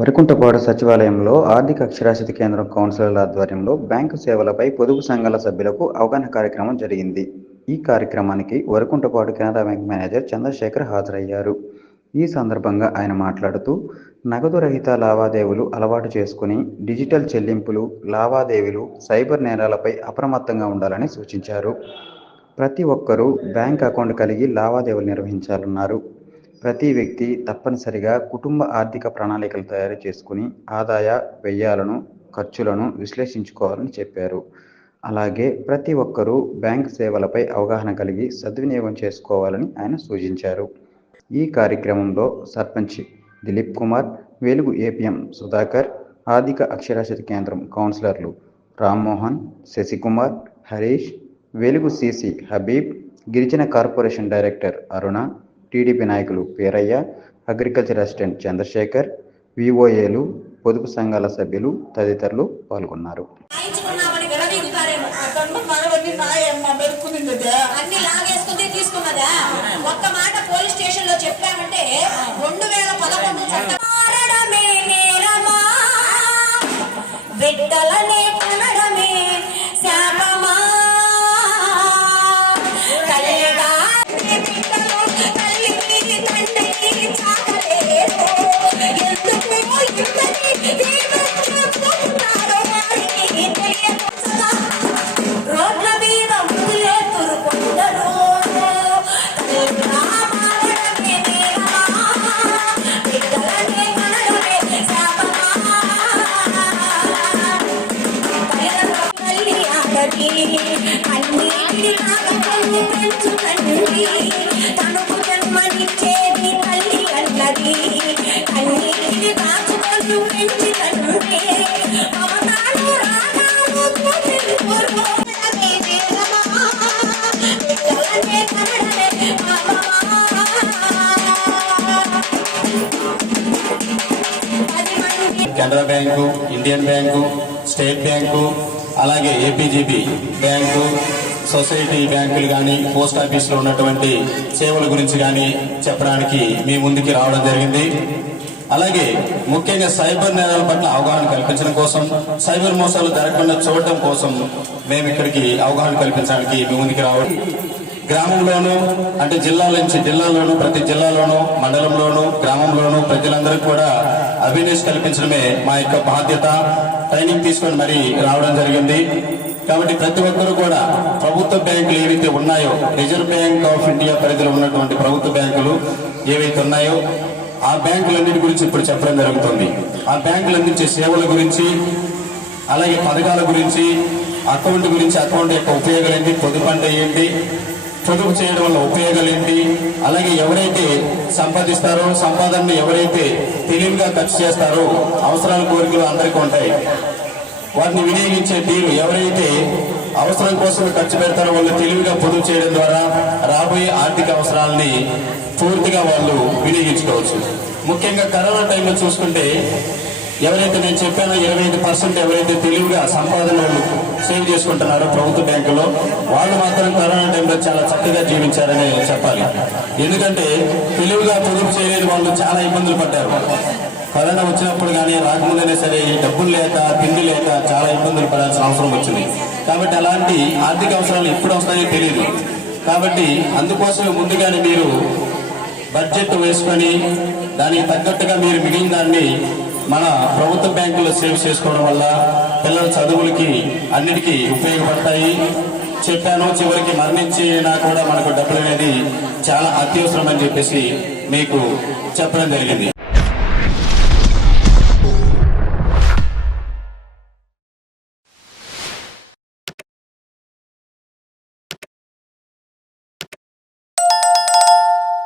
వరికుంటపాడు సచివాలయంలో ఆర్థిక అక్షరాస్యత కేంద్రం కౌన్సిలర్ల ఆధ్వర్యంలో బ్యాంకు సేవలపై పొదుపు సంఘాల సభ్యులకు అవగాహన కార్యక్రమం జరిగింది. ఈ కార్యక్రమానికి వరికుంటపాడు కెనరా బ్యాంక్ మేనేజర్ చంద్రశేఖర్ హాజరయ్యారు. ఈ సందర్భంగా ఆయన మాట్లాడుతూ నగదు రహిత లావాదేవీలు అలవాటు చేసుకుని డిజిటల్ చెల్లింపులు లావాదేవీలు సైబర్ నేరాలపై అప్రమత్తంగా ఉండాలని సూచించారు. ప్రతి ఒక్కరూ బ్యాంక్ అకౌంట్ కలిగి లావాదేవీలు నిర్వహించాలన్నారు. ప్రతి వ్యక్తి తప్పనిసరిగా కుటుంబ ఆర్థిక ప్రణాళికలు తయారు చేసుకుని ఆదాయ వ్యయాలను ఖర్చులను విశ్లేషించుకోవాలని చెప్పారు. అలాగే ప్రతి ఒక్కరూ బ్యాంక్ సేవలపై అవగాహన కలిగి సద్వినియోగం చేసుకోవాలని ఆయన సూచించారు. ఈ కార్యక్రమంలో సర్పంచ్ దిలీప్ కుమార్ వెలుగు ఏపీఎం సుధాకర్ ఆర్థిక అక్షరాస్యత కేంద్రం కౌన్సిలర్లు రామ్మోహన్ శశికుమార్ హరీష్ వెలుగు సిసి హబీబ్ గిరిజన కార్పొరేషన్ డైరెక్టర్ అరుణ టీడీపీ నాయకులు పేరయ్య అగ్రికల్చర్ అసిస్టెంట్ చంద్రశేఖర్ విఓఏలు పొదుపు సంఘాల సభ్యులు తదితరులు పాల్గొన్నారు. అన్ని లాగేసుకుంది తీసుకున్నదా? ఒక్క మాట పోలీస్ స్టేషన్లో చెప్పామంటే Canara bank Indian bank state bank అలాగే ఏపీజీబీ బ్యాంకు సొసైటీ బ్యాంకులు కానీ పోస్ట్ ఆఫీసులో ఉన్నటువంటి సేవల గురించి కానీ చెప్పడానికి మీ ముందుకి రావడం జరిగింది. అలాగే ముఖ్యంగా సైబర్ నేరాల పట్ల అవగాహన కల్పించడం కోసం సైబర్ మోసాలు జరగకుండా చూడటం కోసం మేము ఇక్కడికి అవగాహన కల్పించడానికి మీ ముందుకి రావడం గ్రామంలోను అంటే జిల్లాల నుంచి జిల్లాలోను ప్రతి జిల్లాలోనూ మండలంలోనూ గ్రామంలోనూ ప్రజలందరికీ కూడా అవేర్నెస్ కల్పించడమే మా యొక్క బాధ్యత. ట్రైనింగ్ తీసుకొని మరి రావడం జరిగింది. కాబట్టి ప్రతి ఒక్కరూ కూడా ప్రభుత్వ బ్యాంకులు ఏవైతే ఉన్నాయో రిజర్వ్ బ్యాంక్ ఆఫ్ ఇండియా పరిధిలో ఉన్నటువంటి ప్రభుత్వ బ్యాంకులు ఏవైతే ఉన్నాయో ఆ బ్యాంకులన్నిటి గురించి ఇప్పుడు చెప్పడం జరుగుతుంది. ఆ బ్యాంకులు అందించే సేవల గురించి అలాగే పథకాల గురించి అకౌంట్ గురించి అకౌంట్ యొక్క ఉపయోగాలు ఏంటి పొదుపు అంటే ఏంటి పొదుపు చేయడం వల్ల ఉపయోగాలు ఏంటి? అలాగే ఎవరైతే సంపాదిస్తారో సంపాదనని ఎవరైతే తెలివిగా ఖర్చు చేస్తారో అవసరాల కోరికలు అందరికీ ఉంటాయి. వాటిని వినియోగించే తీరు ఎవరైతే అవసరం కోసం ఖర్చు పెడతారో వాళ్ళు తెలివిగా పొదుపు చేయడం ద్వారా రాబోయే ఆర్థిక అవసరాలని పూర్తిగా వాళ్ళు వినియోగించుకోవచ్చు. ముఖ్యంగా కరోనా టైంలో చూసుకుంటే ఎవరైతే నేను చెప్పానో ఇరవై ఐదు పర్సెంట్ ఎవరైతే తెలివిగా సంపాదన సేవ్ చేసుకుంటున్నారో ప్రభుత్వ బ్యాంకులో వాళ్ళు మాత్రం కరోనా టైంలో చాలా చక్కగా జీవించారని చెప్పాలి. ఎందుకంటే తెలివిగా పొదుపు చేయలేదు వాళ్ళు చాలా ఇబ్బందులు పడ్డారు. కరోనా వచ్చినప్పుడు కానీ రాకముందనే సరే డబ్బులు లేక తిండి లేక చాలా ఇబ్బందులు పడాల్సిన అవసరం వచ్చింది. కాబట్టి అలాంటి ఆర్థిక అవసరాలు ఎప్పుడు వస్తాయో తెలియదు కాబట్టి అందుకోసమే ముందుగానే మీరు బడ్జెట్ వేసుకొని దానికి తగ్గట్టుగా మీరు మిగిలిన దాన్ని మన ప్రభుత్వ బ్యాంకులో సేవ్ చేసుకోవడం వల్ల పిల్లల చదువులకి అన్నిటికీ ఉపయోగపడతాయి. చెప్పాను చివరికి మరణించినా కూడా మనకు డబ్బులు అనేది చాలా అత్యవసరం అని చెప్పేసి మీకు చెప్పడం జరిగింది.